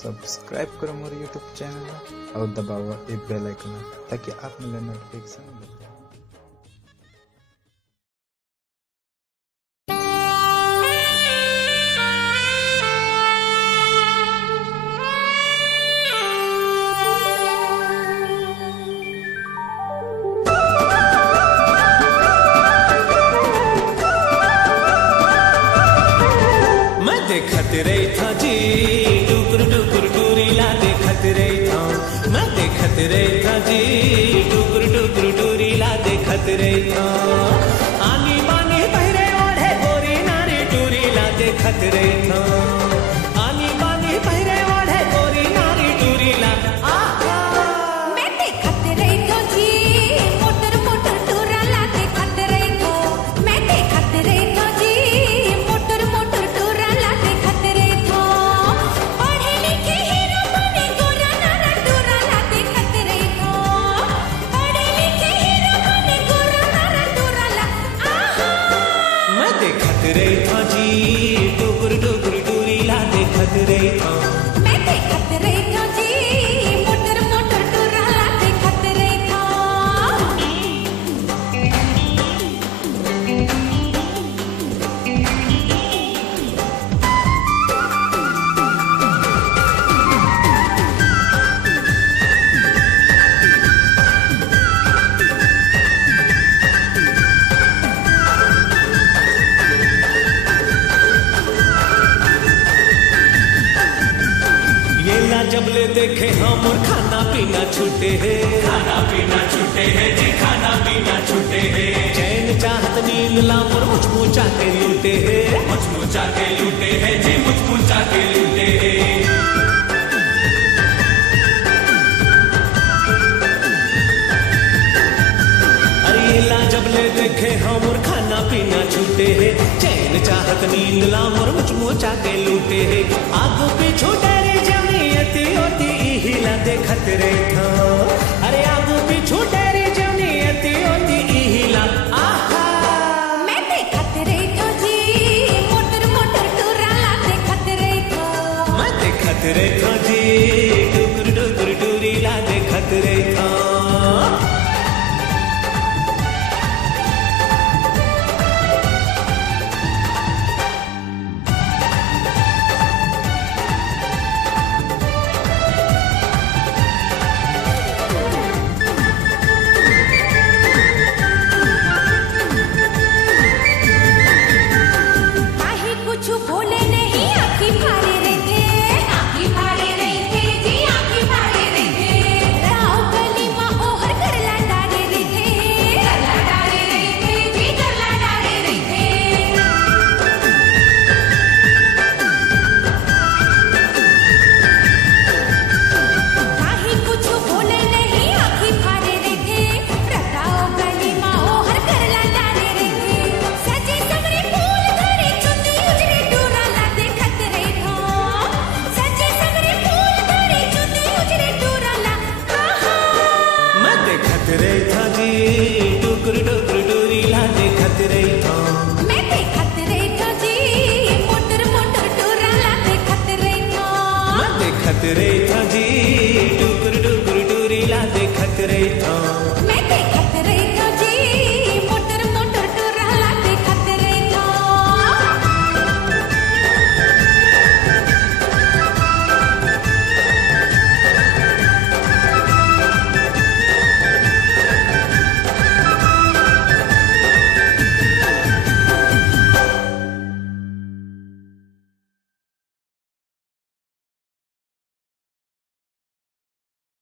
सब्सक्राइब करो मोर YouTube channel और दबाओ ये बेल आइकन ताकि आप मिले नोटिफिकेशन मिले। देखत रही था जी डुकुर डुकुर डूरीला देखत रही था, मैं देखत रही था जी डुकुर डुकुर डूरीला देखत रही था। आनी बानी बहरे ओढ़े गोरी नारी डूरीला देखत रही था, आनी बानी बहरे ओढ़े गोरी नारी डूरीला। मैं देखत रही था जी मोटर मोटर डूराला देखत रही था, मैं देखत रही था जी मोटर मोटर डूराला देखत रही था। पढ़े लिखे हीरो बने गोरा नारा डूराला देखत रही था, पढ़े लिखे हीरो बने गोरा नारा डूराला। मैं देखत रही था जी डुकुर डुकुर डूरीला देखत रही था, मैं देखत रही था जी मोटर मोटर डूराला देखत रही था। जबले देखे हम खाना पीना छूटे है, खाना पीना छूटे है जी, खाना पीना छूटे है। चैन चाहत नींद लामर मुचमुचा के लूटे है, मुचमुचा के लूटे है जी, मुचमुचा के लूटे है। अरे जबले देखे हम खाना पीना छूटे है, चैन चाहत नींद लामर मुचमुचा के लूटे है। आगू पीछू डेरी जमीयती होती इहिला देखत रही था, अरे आगू पीछू डेरी जमीयती होती इहिला। मैं देखत रही था जी मोटर मोटर डूराला देखत रही था, मैं देखत रही था जी डुकुर डुकुर डूरीला देखत रही था। काहे कुछ बोले नहीं आँखी फाड़े रहे थे, आँखी फाड़े रहे थे जी, आँखी फाड़े रहे थे। राव गली माँ ओहर करला डारे रहे थे, करला डारे रहे थे जी, करला डारे रहे थे। काहे कुछ बोले नहीं आँखी फाड़े रहे थे, राव गली माँ ओहर करला डारे रहे थे। सजे सगरे फूल धरे चुंदी उजरे डूराला देखत रही था, सजे सगरे फूल धरे चुंदी उजरे डूराला। मैं देखत रही था जी डुकुर डुकुर डूरीला देखत रही था, मैं देखत रही था जी मोटर मोटर डूराला देखत रही था, मैं देखत रही था जी